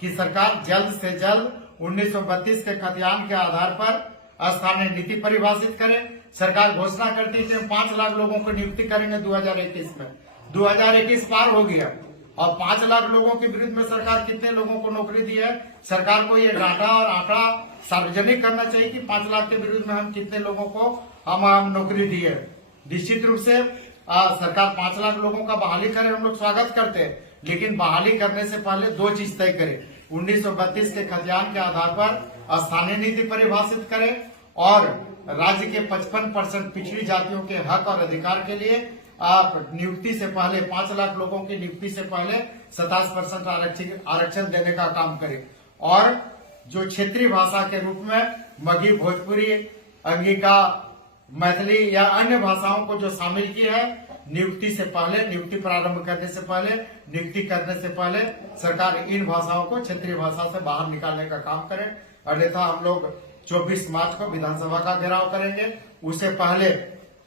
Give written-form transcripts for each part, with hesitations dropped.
कि सरकार जल्द से जल्द 1932 के खतियान के आधार पर स्थानीय नीति परिभाषित करे। सरकार घोषणा करती थी 5 लाख लोगों को नियुक्ति करेंगे 2021 में। 2021 पार हो गया और 5 लाख लोगों के विरुद्ध में सरकार कितने लोगों को नौकरी दी है। सरकार को ये डाटा और आंकड़ा सार्वजनिक करना चाहिए कि 5 लाख के विरुद्ध में हम कितने लोगों को हम नौकरी दी है। निश्चित रूप से सरकार 5 लाख लोगों का बहाली करे, हम लोग स्वागत करते हैं, लेकिन बहाली करने से पहले 2 चीज तय करे। 1932 के खतियान के आधार पर स्थानीय नीति परिभाषित करे और राज्य के 55% पिछड़ी जातियों के हक और अधिकार के लिए नियुक्ति से पहले 5 लाख लोगों की नियुक्ति से पहले 27% आरक्षण देने का काम करे और जो क्षेत्रीय भाषा के रूप में मगही, भोजपुरी, अंगिका, मैथिली या अन्य भाषाओं को जो शामिल किया है, नियुक्ति से पहले, नियुक्ति प्रारंभ करने से पहले, नियुक्ति करने से पहले सरकार इन भाषाओं को क्षेत्रीय भाषा से बाहर निकालने का काम करे। अन्यथा हम लोग 24 मार्च को विधानसभा का घेराव करेंगे। उससे पहले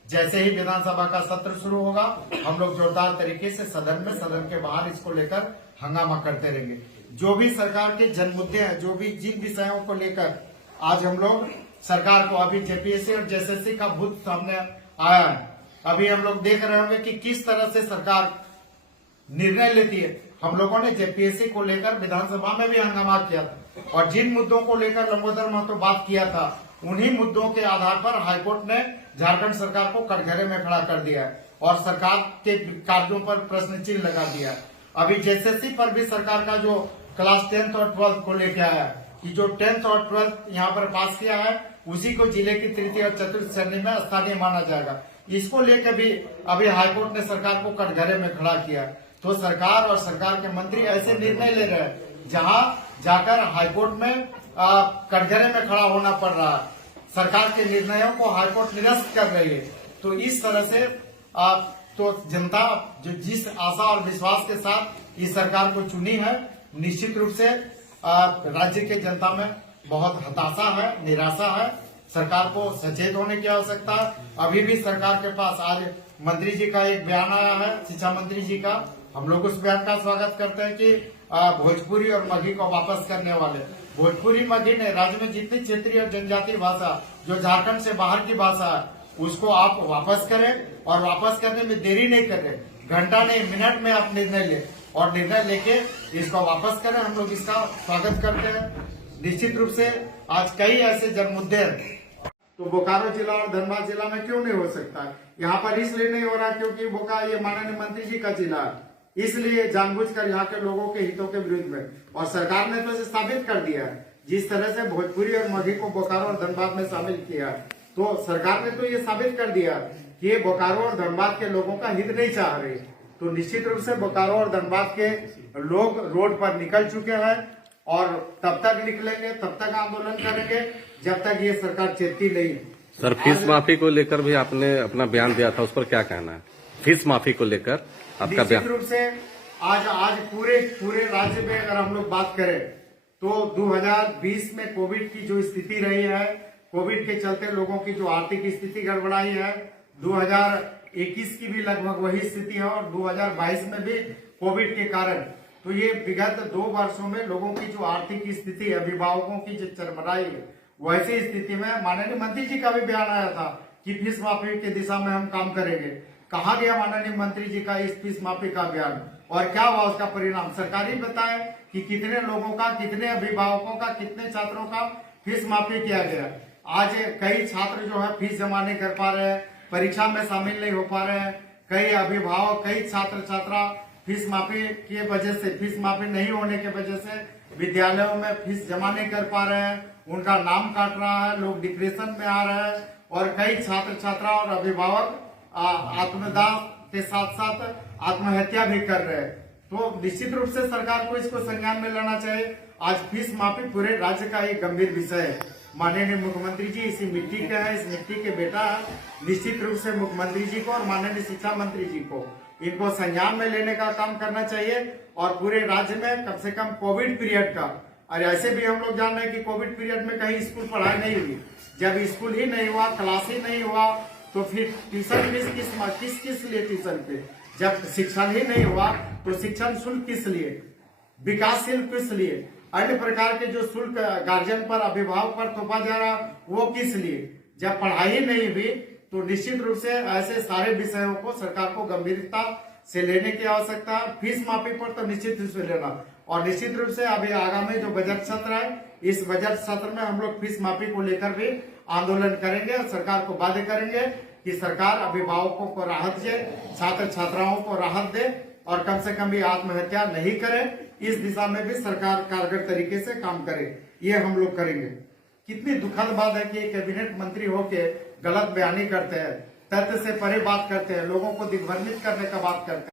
जैसे ही विधानसभा का सत्र शुरू होगा, हम लोग जोरदार तरीके से सदन के बाहर इसको लेकर हंगामा करते रहेंगे। जो भी सरकार के जन मुद्दे हैं, जो भी जिन विषयों को लेकर आज हम लोग सरकार को, अभी जेपीएससी और जेएसएससी का भूत सामने आया है, अभी हम लोग देख रहे होंगे कि किस तरह से सरकार निर्णय लेती है। हम लोगों ने जेपीएससी को लेकर विधानसभा में भी हंगामा किया था और जिन मुद्दों को लेकर लंबोदर महतो बात किया था, उन्हीं मुद्दों के आधार पर हाईकोर्ट ने झारखंड सरकार को कटघरे में खड़ा कर दिया है और सरकार के कार्यों पर प्रश्न चिन्ह लगा दिया है। अभी जेएसएससी पर भी सरकार का जो क्लास 10th और 12th को लेकर आया कि जो 10th और 12th यहाँ पर पास किया है, उसी को जिले की तृतीय और चतुर्थ श्रेणी में स्थानीय माना जाएगा। इसको लेकर भी अभी हाईकोर्ट ने सरकार को कटघरे में खड़ा किया। तो सरकार और सरकार के मंत्री ऐसे निर्णय ले रहे हैं जहां जाकर हाईकोर्ट में कटघरे में खड़ा होना पड़ रहा है। सरकार के निर्णयों को हाईकोर्ट निरस्त कर रही है। तो इस तरह से तो जनता जो जिस आशा और विश्वास के साथ इस सरकार को चुनी है, निश्चित रूप से राज्य के जनता में बहुत हताशा है, निराशा है। सरकार को सचेत होने की आवश्यकता है। अभी भी सरकार के पास आज मंत्री जी का एक बयान आया है, शिक्षा मंत्री जी का। हम लोग उस बयान का स्वागत करते हैं कि भोजपुरी और मगही को वापस करने वाले भोजपुरी, मगही ने राज्य में जितनी क्षेत्रीय और जनजातीय भाषा जो झारखंड से बाहर की भाषा है, उसको आप वापस करें और वापस करने में देरी नहीं करें। घंटा नहीं, मिनट में आप निर्णय ले और निर्णय लेके इसको वापस करें। हम लोग इसका स्वागत करते हैं। निश्चित रूप से आज कई ऐसे जन मुद्दे हैं, तो बोकारो जिला और धनबाद जिला में क्यों नहीं हो सकता है? यहाँ पर इसलिए नहीं हो रहा क्योंकि बोकारो ये माननीय मंत्री जी का जिला है, इसलिए जानबूझकर यहाँ के लोगों के हितों के विरुद्ध में, और सरकार ने तो इसे साबित कर दिया है। जिस तरह से भोजपुरी और मगही को बोकारो और धनबाद में शामिल किया है, तो सरकार ने तो ये साबित कर दिया कि ये बोकारो और धनबाद के लोगों का हित नहीं चाह रही। तो निश्चित रूप से बोकारो और धनबाद के लोग रोड पर निकल चुके हैं और तब तक निकलेंगे, तब तक आंदोलन करेंगे जब तक ये सरकार चेतती नहीं। सर, फीस माफी को लेकर भी आपने अपना बयान दिया था, उस पर क्या कहना है? फीस माफी को लेकर आपका बयान। निश्चित रूप से आज पूरे राज्य में अगर हम लोग बात करें तो 2020 में कोविड की जो स्थिति रही है, कोविड के चलते लोगों की जो आर्थिक स्थिति गड़बड़ाई है, 2021 की भी लगभग वही स्थिति है और 2022 में भी कोविड के कारण, तो ये विगत 2 वर्षों में लोगों की जो आर्थिक स्थिति, अभिभावकों की जो चरमराई है, वैसी स्थिति में माननीय मंत्री जी का भी बयान आया था कि फीस माफी की दिशा में हम काम करेंगे। कहा गया माननीय मंत्री जी का इस फीस माफी का बयान और क्या हुआ उसका परिणाम? सरकार ही बताए कि कितने लोगों का, कितने अभिभावकों का, कितने छात्रों का फीस माफी किया गया। आज कई छात्र जो है फीस जमा नहीं कर पा रहे हैं, परीक्षा में शामिल नहीं हो पा रहे हैं। कई अभिभावक, कई छात्र छात्रा फीस माफी की वजह से, फीस माफी नहीं होने की वजह से विद्यालयों में फीस जमा नहीं कर पा रहे हैं, उनका नाम काट रहा है, लोग डिप्रेशन में आ रहे हैं और कई छात्र छात्रा और अभिभावक आत्मदाह के साथ साथ आत्महत्या भी कर रहे हैं। तो निश्चित रूप से सरकार को इसको संज्ञान में लेना चाहिए। आज फीस माफी पूरे राज्य का एक गंभीर विषय है। माननीय मुख्यमंत्री जी इसी मिट्टी के हैं, इस मिट्टी के बेटा है। निश्चित रूप से मुख्यमंत्री जी को और माननीय शिक्षा मंत्री जी को इनको संज्ञान में लेने का काम करना चाहिए और पूरे राज्य में कम से कम कोविड पीरियड का, और ऐसे भी हम लोग जान रहे हैं कि कोविड पीरियड में कहीं स्कूल पढ़ाई नहीं हुई। जब स्कूल ही नहीं हुआ, क्लास ही नहीं हुआ, तो फिर ट्यूशन फीस किस लिए ट्यूशन पे? जब शिक्षण ही नहीं हुआ तो शिक्षण शुल्क किस लिए, विकास शुल्क किस लिए? अन्य प्रकार के जो शुल्क गार्जियन पर, अभिभावक पर थोपा जा रहा, वो किस लिए? जब पढ़ाई नहीं हुई तो निश्चित रूप से ऐसे सारे विषयों को सरकार को गंभीरता से लेने की आवश्यकता है। फीस माफी पर तो निश्चित रूप से लेना, और निश्चित रूप से अभी आगामी जो बजट सत्र है, इस बजट सत्र में हम लोग फीस माफी को लेकर भी आंदोलन करेंगे और सरकार को बाध्य करेंगे कि सरकार अभिभावकों को राहत दे, छात्र छात्राओं को राहत दे और कम से कम ये आत्महत्या नहीं करे। इस दिशा में भी सरकार कारगर तरीके से काम करे, ये हम लोग करेंगे। कितनी दुखद बात है कि कैबिनेट मंत्री होके गलत बयानी करते हैं, तथ्य से परे बात करते हैं, लोगों को दिग्भ्रमित करने का बात करते हैं।